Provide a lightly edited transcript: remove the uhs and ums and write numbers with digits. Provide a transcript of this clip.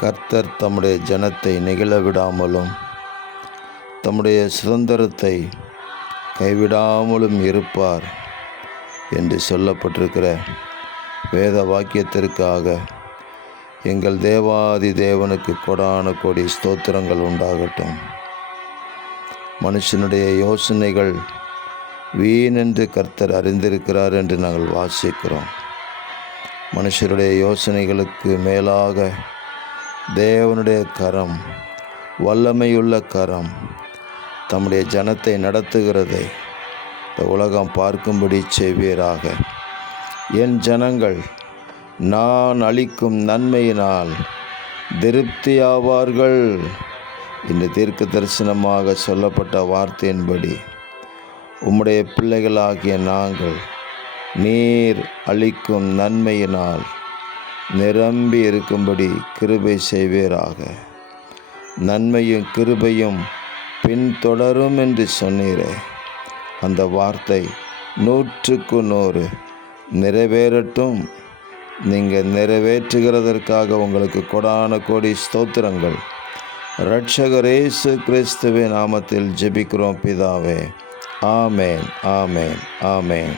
கர்த்தர் தம்முடைய ஜனத்தை நெகிழ விடாமலும் தம்முடைய சுதந்திரத்தை கைவிடாமலும் இருப்பார் என்று சொல்லப்பட்டிருக்கிற வேத வாக்கியத்திற்காக எங்கள் தேவாதி தேவனுக்கு கொடான கோடி ஸ்தோத்திரங்கள் உண்டாகட்டும். மனுஷனுடைய யோசனைகள் வீணென்று கர்த்தர் அறிந்திருக்கிறார் என்று நாங்கள் வாசிக்கிறோம். மனுஷருடைய யோசனைகளுக்கு மேலாக தேவனுடைய கரம், வல்லமையுள்ள கரம் தம்முடைய ஜனத்தை நடத்துகிறதை இந்த உலகம் பார்க்கும்படி செய்வீராக. என் ஜனங்கள் நான் அளிக்கும் நன்மையினால் திருப்தியாவார்கள் இந்த தீர்க்க தரிசனமாக சொல்லப்பட்ட வார்த்தையின்படி உம்முடைய பிள்ளைகளாகிய நாங்கள் நீர் அளிக்கும் நன்மையினால் நிரம்பி இருக்கும்படி கிருபை செய்வீராக. நன்மையும் கிருபையும் பின்தொடரும் என்று சொன்னீரே, அந்த வார்த்தை 100க்கு 100 நிறைவேறட்டும். நீங்கள் நிறைவேற்றுகிறதற்காக உங்களுக்கு கொடான கோடி ஸ்தோத்திரங்கள். இரட்சகர் இயேசு கிறிஸ்துவின் நாமத்தில் ஜெபிக்கிறோம் பிதாவே. ஆமேன், ஆமேன், ஆமேன்.